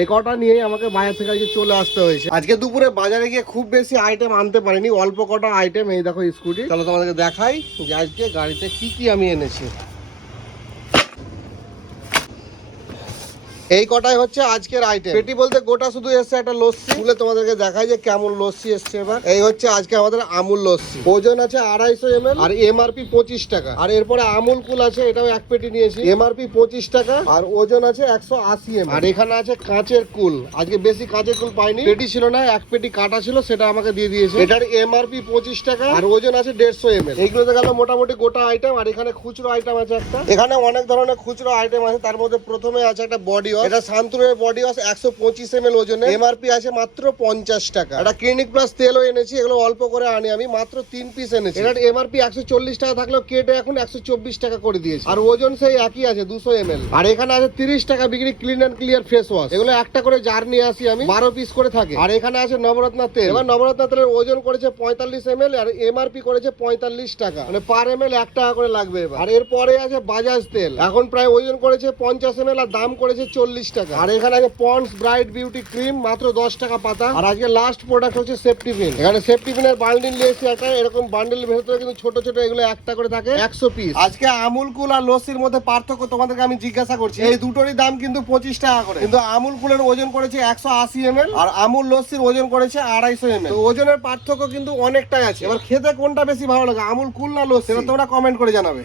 এই কটা নিয়েই আমাকে বাজার থেকে আজকে চলে আসতে হয়েছে। আজকে দুপুরে বাজারে গিয়ে খুব বেশি আইটেম আনতে পারিনি, অল্প কটা আইটেম। এই দেখো স্কুটি, চলো তোমাদেরকে দেখাই যে আজকে গাড়িতে কি কি আমি এনেছি। এই কটাই হচ্ছে আজকের আইটেম। পেটি বলতে গোটা শুধু এসছে একটা লস্যি, খুলে তোমাদেরকে দেখাই যে কেমন লস্যি এসছে এবার। এই হচ্ছে আজকে আমাদের আমুল লস্যি, ওজন আছে 250 ml আর এমআরপি 25 টাকা। আর এরপরে আমুল কুল আছে, এটাও এক পেটি নিয়েছি, এমআরপি 25 টাকা আর ওজন আছে 180 ml। আর এখানে আছে কাঁচের কুল, আজকে বেশি কাঁচের কুল পাইনি, পেটি ছিল না, এক পেটি কাটা ছিল, সেটা আমাকে দিয়ে দিয়েছে। এটার এমআরপি 25 টাকা আর ওজন আছে 150 ml। এইগুলোতে গেল মোটামুটি গোটা আইটেম। আর এখানে খুচরো আইটেম আছে একটা, এখানে অনেক ধরনের খুচরো আইটেম আছে। তার মধ্যে প্রথমে আছে একটা বডি ওয়াশ, এটা শান্তনুরের বডি ওয়াশ 125 ml ওজনে, এমআরপি আছে মাত্র 50 টাকা। এটা ক্লিনিক প্লাস তেলও এনেছি, এগুলো অল্প করে আনি আমি, মাত্র 3 পিস এনেছি। এটার এমআরপি 140 টাকা থাকলেও কেটে এখন 124 টাকা করে দিয়েছে। আর ওজন সেই একই আছে 200 ml। আর এখানে আছে 30 টাকা বিক্রি Clean and Clear face wash, এগুলো একটা করে জার নিয়ে আসি আমি, 12 পিস করে থাকে। আর এখানে আছে নবরত্ন তেল, এবার নবরত্ন তেলের ওজন করেছে 45 ml আর এমআরপি করেছে 45 টাকা, মানে পার এমএল 1 টাকা করে লাগবে এবার। আর এরপরে আছে বাজাজ তেল, এখন প্রায় ওজন করেছে 50 ml আর দাম করেছে 40 টাকা। আর এখানে আছে পন্ডস ব্রাইট বিউটি ক্রিম, মাত্র 10 টাকা পাতা। আর আজকে লাস্ট প্রোডাক্ট হচ্ছে সেফটি পিন, এখানে সেফটি পিনের বান্ডিল নিয়েছি একটা, এরকম বান্ডিলের ভেতরে কিন্তু ছোট ছোট এগুলো একটা করে থাকে, 100 পিস। আজকে আমুল কুল আর লস্যির মধ্যে পার্থক্য তোমাদেরকে আমি জিজ্ঞাসা করছি, এই দুটোরই দাম কিন্তু 25 টাকা করে, কিন্তু আমুল কুলের ওজন করেছে 180 ml আর আমুল লস্যির ওজন করেছে 250 ml। তো ওজনের পার্থক্য কিন্তু অনেকটাই আছে। এবার খেতে কোনটা বেশি ভালো লাগে, আমুল কুল না লস্যি, সেটা তোমরা কমেন্ট করে জানাবে।